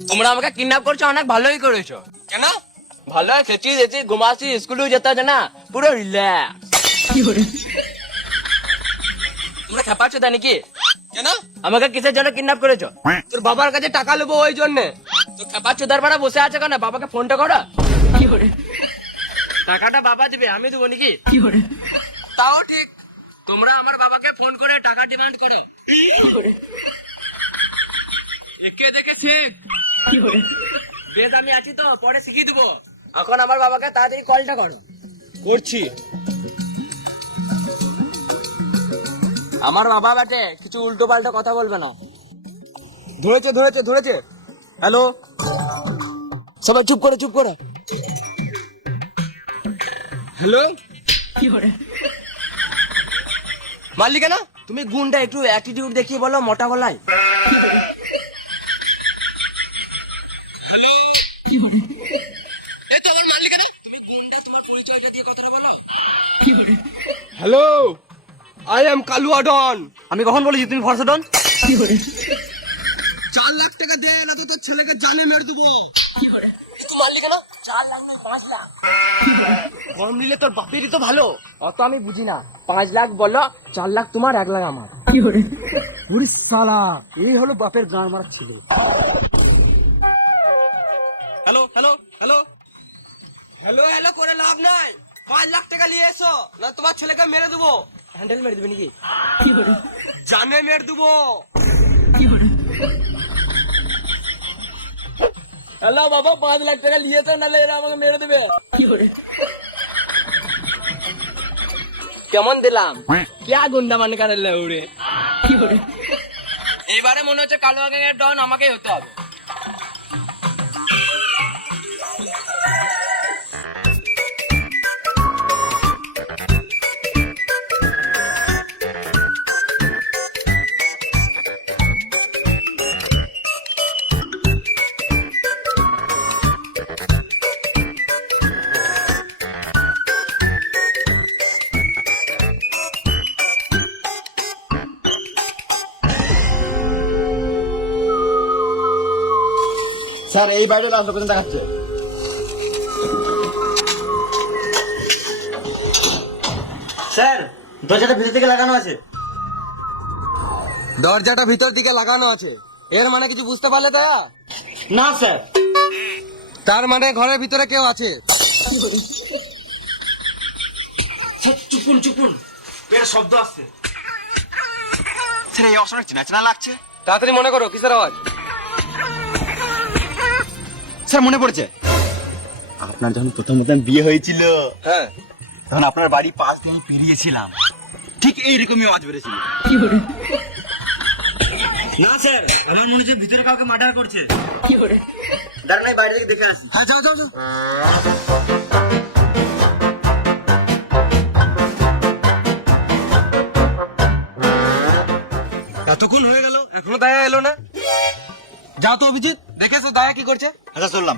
তোমরা আমাকে কিডন্যাপ করছ অনেক ভালোই করেছ। কেন? ভালো খেছি যেছি ঘুমাচ্ছি স্কুলেও যেতে হচ্ছে না পুরো রিল্যাক্স তোমরা খেপাচ্ছ তাই নাকি? কেন? আমাকে কিসের জন্য কিডন্যাপ করেছ? তোর বাবার কাছে টাকা নেব ওই জন্যে। তো খেপাচ্ছ দরবারে বসে আছে কেন? বাবাকে ফোনটা করো। টাকাটা বাবা দিবে আমি দেবো নাকি? তাও ঠিক। তোমরা আমার বাবাকে ফোন করে টাকা ডিমান্ড করো। একে দেখে শিখ বেশ আমি আছি তো পরে শিখিয়ে দেবো। এখন আমার বাবাকে তাড়াতাড়ি কলটা করো। করছি। আমার বাবা বাটে কিছু উল্টো পাল্টা কথা বলবে না। ধরেছে ধরেছে ধরেছে। হ্যালো সবাই চুপ করে চুপ করে। হ্যালো মারলি কেন তুমি গুন্ডা একটু অ্যাটিটিউড দেখিয়ে বলো মোটা গলায়। হ্যালো এই তো আমার মারলি কেন তুমি গুন্ডা তোমার পরিচয়টা দিয়ে কথাটা বলো। Hello I am Kalua don. আমি কখন বলেছি তুমি ফর্সা ডন? চার লাখ টাকা দে না তো তোর ছেলেকে জানে মেরে দেবো। তুই মারলি কেন চার লাখ পাঁচ লাখ। কম নিলে তোর বাপেরই তো ভালো। অত আমি বুঝি না। পাঁচ লাখ বলো চার লাখ তোমার এক লাখ আমার। ওরে সালা এই হলো বাপের গান মারা ছিল। হ্যালো হ্যালো করে লাভ নাই। পাঁচ লাখ টাকা নিয়ে এসো না তোমার ছেলেকে মেরে দেবো। হ্যান্ডেল মেরে দেবে নাকি? জানে মেরে দেবো। হ্যালো বাবা পাঁচ লাখ টাকা নিয়েছে নাহলে এরা আমাকে মেরে দেবে। কেমন দিলাম? क्या গুন্ডা মান করে উড়ে এবারে মনে হচ্ছে কালো গ্যাংয়ের ডন আমাকেই হতে হবে। স্যার এই বাড়িটা রাস্তা পর্যন্ত দেখাচ্ছে। স্যার দরজাটা ভিতর থেকে লাগানো আছে। দরজাটা ভিতর দিকে লাগানো আছে। এর মানে কিছু বুঝতে পারলে দয়া? না স্যার। তার মানে ঘরের ভিতরে কেউ আছে। চুপুন চুপুন। এর শব্দ আসছে। স্যার এই অসময় চেনা চেনা লাগছে তাড়াতাড়ি মনে করো কিসের আওয়াজ? স্যার মনে পড়ছে। আপনার যখন প্রথম প্রথম বিয়ে হয়েছিল হ্যাঁ। তখন আপনার বাড়ি পাশ দিয়ে আমি পেরিয়েছিলাম। ঠিক এইরকমই আওয়াজ বেড়েছিল। না স্যার আমার মনে হচ্ছে ভিতরে কাউকে মার্ডার করছে। দাঁড়ান আমি বাইরে থেকে দেখে আসি হ্যাঁ যাও যাও যাও। এতক্ষণ হয়ে গেল এখনও দায়া এলো না? যাও তো অভিজিৎ। দেখেছ দায়া কি করছে? আচ্ছা চললাম